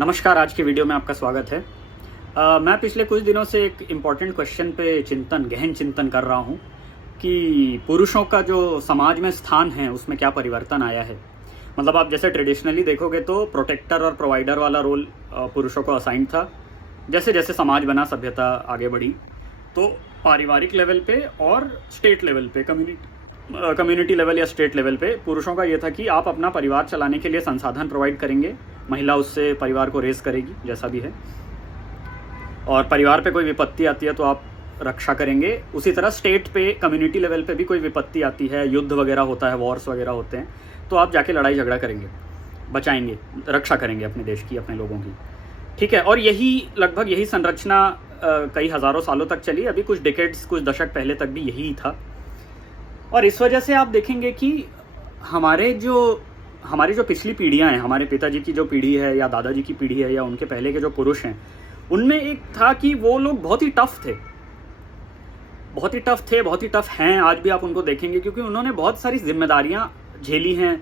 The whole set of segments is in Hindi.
नमस्कार, आज की वीडियो में आपका स्वागत है। मैं पिछले कुछ दिनों से एक इम्पॉर्टेंट क्वेश्चन पे गहन चिंतन कर रहा हूँ कि पुरुषों का जो समाज में स्थान है उसमें क्या परिवर्तन आया है। मतलब आप जैसे ट्रेडिशनली देखोगे तो प्रोटेक्टर और प्रोवाइडर वाला रोल पुरुषों को असाइन था। जैसे जैसे समाज बना, सभ्यता आगे बढ़ी, तो पारिवारिक लेवल पे और स्टेट लेवल पे, कम्युनिटी लेवल या स्टेट लेवल पे पुरुषों का ये था कि आप अपना परिवार चलाने के लिए संसाधन प्रोवाइड करेंगे, महिला उससे परिवार को रेस करेगी जैसा भी है, और परिवार पे कोई विपत्ति आती है तो आप रक्षा करेंगे। उसी तरह स्टेट पे, कम्युनिटी लेवल पे भी कोई विपत्ति आती है, युद्ध वगैरह होता है, वॉर्स वगैरह होते हैं, तो आप जाके लड़ाई झगड़ा करेंगे, बचाएंगे, रक्षा करेंगे अपने देश की, अपने लोगों की। ठीक है, और लगभग यही संरचना कई हज़ारों सालों तक चली। अभी कुछ डिकेड्स, कुछ दशक पहले तक भी यही था। और इस वजह से आप देखेंगे कि हमारी जो पिछली पीढ़ियां हैं, हमारे पिताजी की जो पीढ़ी है या दादाजी की पीढ़ी है या उनके पहले के जो पुरुष हैं, उनमें एक था कि वो लोग बहुत ही टफ थे, बहुत ही टफ हैं। आज भी आप उनको देखेंगे क्योंकि उन्होंने बहुत सारी जिम्मेदारियां झेली हैं।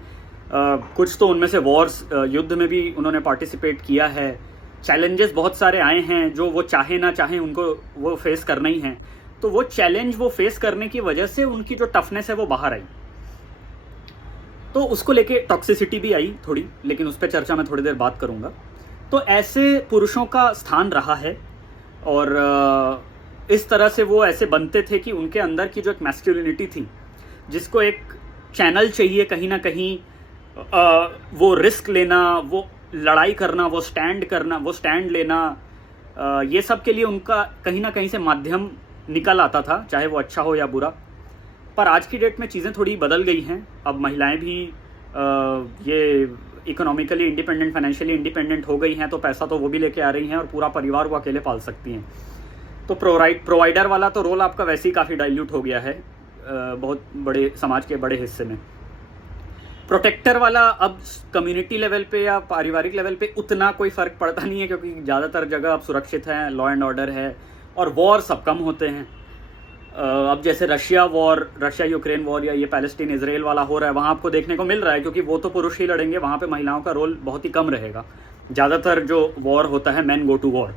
कुछ तो उनमें से वॉर्स, युद्ध में भी उन्होंने पार्टिसिपेट किया है। चैलेंजेस बहुत सारे आए हैं जो वो चाहे ना चाहे उनको वो फेस करना ही है। तो वो चैलेंज वो फेस करने की वजह से उनकी जो टफनेस है वो बाहर आई। तो उसको लेके टॉक्सिसिटी भी आई थोड़ी, लेकिन उस पर चर्चा मैं थोड़ी देर बात करूंगा। तो ऐसे पुरुषों का स्थान रहा है और इस तरह से वो ऐसे बनते थे कि उनके अंदर की जो एक मैस्कुलिनिटी थी, जिसको एक चैनल चाहिए कहीं ना कहीं, वो रिस्क लेना, वो लड़ाई करना, वो स्टैंड करना, वो स्टैंड लेना, ये सब के लिए उनका कहीं ना कहीं से माध्यम निकल आता था, चाहे वो अच्छा हो या बुरा। पर आज की डेट में चीज़ें थोड़ी बदल गई हैं। अब महिलाएं भी ये इकोनॉमिकली इंडिपेंडेंट, फाइनेंशियली इंडिपेंडेंट हो गई हैं, तो पैसा तो वो भी लेके आ रही हैं और पूरा परिवार वो अकेले पाल सकती हैं। तो प्रोवाइडर वाला तो रोल आपका वैसे ही काफ़ी डाइल्यूट हो गया है बहुत बड़े समाज के बड़े हिस्से में। प्रोटेक्टर वाला अब कम्युनिटी लेवल पे या पारिवारिक लेवल पे उतना कोई फ़र्क पड़ता नहीं है, क्योंकि ज़्यादातर जगह अब सुरक्षित हैं, लॉ एंड ऑर्डर है और वॉर सब कम होते हैं। अब जैसे रशिया यूक्रेन वॉर या ये पैलेस्टीन इजराइल वाला हो रहा है, वहाँ आपको देखने को मिल रहा है, क्योंकि वो तो पुरुष ही लड़ेंगे, वहाँ पे महिलाओं का रोल बहुत ही कम रहेगा। ज़्यादातर जो वॉर होता है, मैन गो टू वॉर।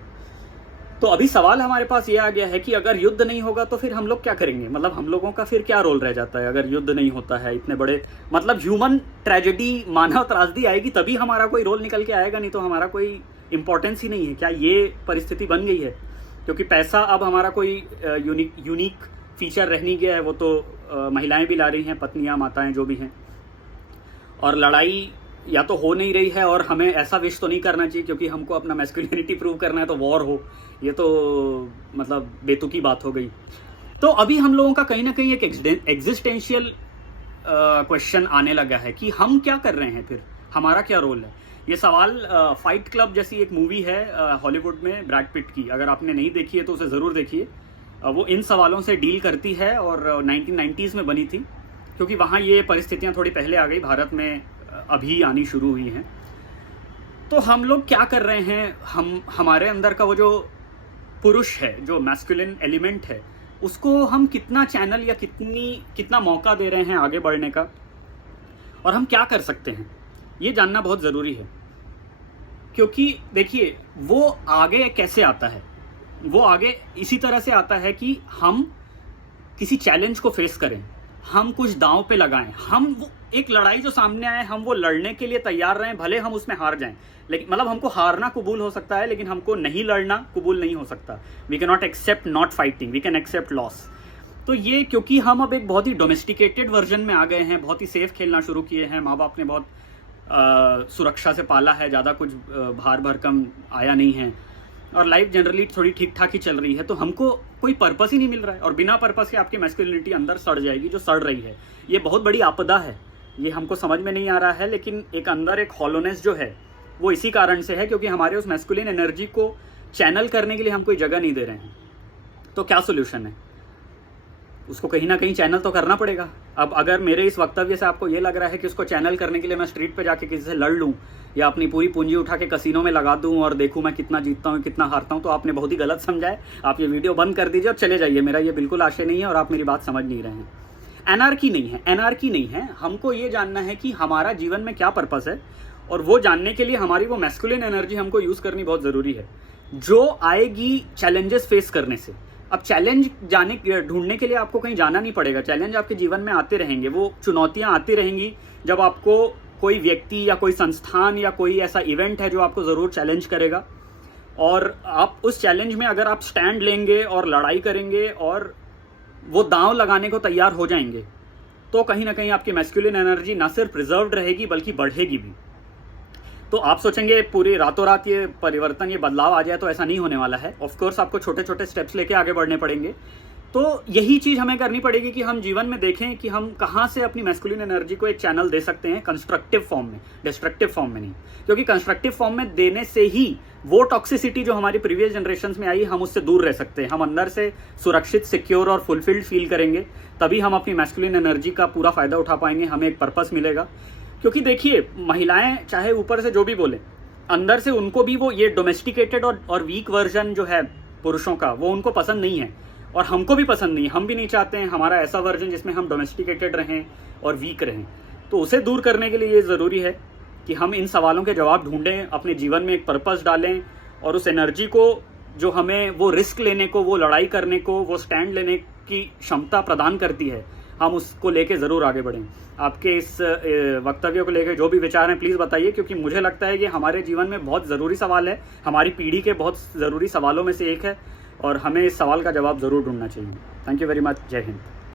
तो अभी सवाल हमारे पास ये आ गया है कि अगर युद्ध नहीं होगा तो फिर हम लोग क्या करेंगे। मतलब हम लोगों का फिर क्या रोल रह जाता है अगर युद्ध नहीं होता है। इतने बड़े, मतलब ह्यूमन ट्रेजेडी, मानव त्रासदी आएगी तभी हमारा कोई रोल निकल के आएगा, नहीं तो हमारा कोई इंपॉर्टेंस ही नहीं है। क्या ये परिस्थिति बन गई है? क्योंकि पैसा अब हमारा कोई यूनिक फीचर रह नहीं गया है। वो तो महिलाएं भी ला रही हैं, पत्नियां, माताएं जो भी हैं, और लड़ाई या तो हो नहीं रही है, और हमें ऐसा विश तो नहीं करना चाहिए क्योंकि हमको अपना मैस्कुलिनिटी प्रूव करना है तो वॉर हो। ये तो मतलब बेतुकी बात हो गई। तो अभी हम लोगों का कहीं ना कहीं एक एग्जिस्टेंशियल क्वेश्चन आने लगा है कि हम क्या कर रहे हैं, फिर हमारा क्या रोल है। ये सवाल फाइट क्लब जैसी एक मूवी है हॉलीवुड में, ब्रैड पिट की, अगर आपने नहीं देखी है तो उसे ज़रूर देखिए। वो इन सवालों से डील करती है और 1990s में बनी थी, क्योंकि वहाँ ये परिस्थितियाँ थोड़ी पहले आ गई, भारत में अभी आनी शुरू हुई हैं। तो हम लोग क्या कर रहे हैं, हमारे अंदर का वो जो पुरुष है, जो मैस्कुलिन एलिमेंट है, उसको हम कितना चैनल या कितना मौका दे रहे हैं आगे बढ़ने का, और हम क्या कर सकते हैं, ये जानना बहुत ज़रूरी है। क्योंकि देखिए, वो आगे कैसे आता है, वो आगे इसी तरह से आता है कि हम किसी चैलेंज को फेस करें, हम कुछ दांव पे लगाएं, हम वो एक लड़ाई जो सामने आए, हम वो लड़ने के लिए तैयार रहें, भले हम उसमें हार जाएं। लेकिन मतलब हमको हारना कबूल हो सकता है, लेकिन हमको नहीं लड़ना कबूल नहीं हो सकता। We can not accept not fighting, we can accept loss. तो ये क्योंकि हम अब एक बहुत ही डोमेस्टिकेटेड वर्जन में आ गए हैं, बहुत ही सेफ खेलना शुरू किए हैं, माँ बाप ने बहुत सुरक्षा से पाला है, ज़्यादा कुछ भार भरकम आया नहीं है, और लाइफ जनरली थोड़ी ठीक ठाक ही चल रही है। तो हमको कोई पर्पस ही नहीं मिल रहा है, और बिना पर्पस के आपकी मैस्कुलिनिटी अंदर सड़ जाएगी, जो सड़ रही है। ये बहुत बड़ी आपदा है, ये हमको समझ में नहीं आ रहा है, लेकिन एक अंदर एक हॉलोनेस जो है वो इसी कारण से है, क्योंकि हमारे उस मैस्कुलिन एनर्जी को चैनल करने के लिए हम कोई जगह नहीं दे रहे हैं। तो क्या सोल्यूशन है? उसको कहीं ना कहीं चैनल तो करना पड़ेगा। अब अगर मेरे इस वक्तव्य से आपको ये लग रहा है कि उसको चैनल करने के लिए मैं स्ट्रीट पे जाके किसी से लड़ लूँ या अपनी पूरी पूंजी उठा के कसिनो में लगा दूँ और देखूँ मैं कितना जीतता हूँ, कितना हारता हूँ, तो आपने बहुत ही गलत समझा है। आप ये वीडियो बंद कर दीजिए और चले जाइए, मेरा ये बिल्कुल आशय नहीं है और आप मेरी बात समझ नहीं रहे हैं। एनार्की नहीं है, हमको ये जानना है कि हमारा जीवन में क्या पर्पस है और वो जानने के लिए हमारी वो मैस्कुलिन एनर्जी हमको यूज़ करनी बहुत ज़रूरी है, जो आएगी चैलेंजेस फेस करने से। अब चैलेंज ढूंढने के लिए आपको कहीं जाना नहीं पड़ेगा, चैलेंज आपके जीवन में आते रहेंगे, वो चुनौतियां आती रहेंगी। जब आपको कोई व्यक्ति या कोई संस्थान या कोई ऐसा इवेंट है जो आपको ज़रूर चैलेंज करेगा, और आप उस चैलेंज में अगर आप स्टैंड लेंगे और लड़ाई करेंगे और वो दांव लगाने को तैयार हो जाएंगे, तो कहीं ना कहीं आपकी मैस्कुलिन एनर्जी ना सिर्फ प्रिजर्व्ड रहेगी बल्कि बढ़ेगी भी। तो आप सोचेंगे पूरी रातों रात ये परिवर्तन, ये बदलाव आ जाए, तो ऐसा नहीं होने वाला है। ऑफ कोर्स आपको छोटे छोटे स्टेप्स लेके आगे बढ़ने पड़ेंगे। तो यही चीज़ हमें करनी पड़ेगी कि हम जीवन में देखें कि हम कहाँ से अपनी मैस्कुलिन एनर्जी को एक चैनल दे सकते हैं, कंस्ट्रक्टिव फॉर्म में, डिस्ट्रक्टिव फॉर्म में नहीं। क्योंकि कंस्ट्रक्टिव फॉर्म में देने से ही वो टॉक्सिसिटी जो हमारी प्रीवियस जनरेशंस में आई, हम उससे दूर रह सकते हैं। हम अंदर से सुरक्षित, सिक्योर और फुलफिल्ड फील करेंगे, तभी हम अपनी मैस्कुलिन एनर्जी का पूरा फायदा उठा पाएंगे, हमें एक पर्पस मिलेगा। क्योंकि देखिए, महिलाएं चाहे ऊपर से जो भी बोले, अंदर से उनको भी वो ये डोमेस्टिकेटेड और वीक वर्जन जो है पुरुषों का, वो उनको पसंद नहीं है, और हमको भी पसंद नहीं। हम भी नहीं चाहते हैं हमारा ऐसा वर्जन जिसमें हम डोमेस्टिकेटेड रहें और वीक रहें। तो उसे दूर करने के लिए ये ज़रूरी है कि हम इन सवालों के जवाब ढूंढें, अपने जीवन में एक पर्पस डालें, और उस एनर्जी को जो हमें वो रिस्क लेने को, वो लड़ाई करने को, वो स्टैंड लेने की क्षमता प्रदान करती है, हम उसको लेके ज़रूर आगे बढ़ें। आपके इस वक्तव्य को लेकर जो भी विचार हैं प्लीज़ बताइए, क्योंकि मुझे लगता है कि हमारे जीवन में बहुत ज़रूरी सवाल है, हमारी पीढ़ी के बहुत ज़रूरी सवालों में से एक है, और हमें इस सवाल का जवाब ज़रूर ढूंढना चाहिए। Thank you very much. जय हिंद।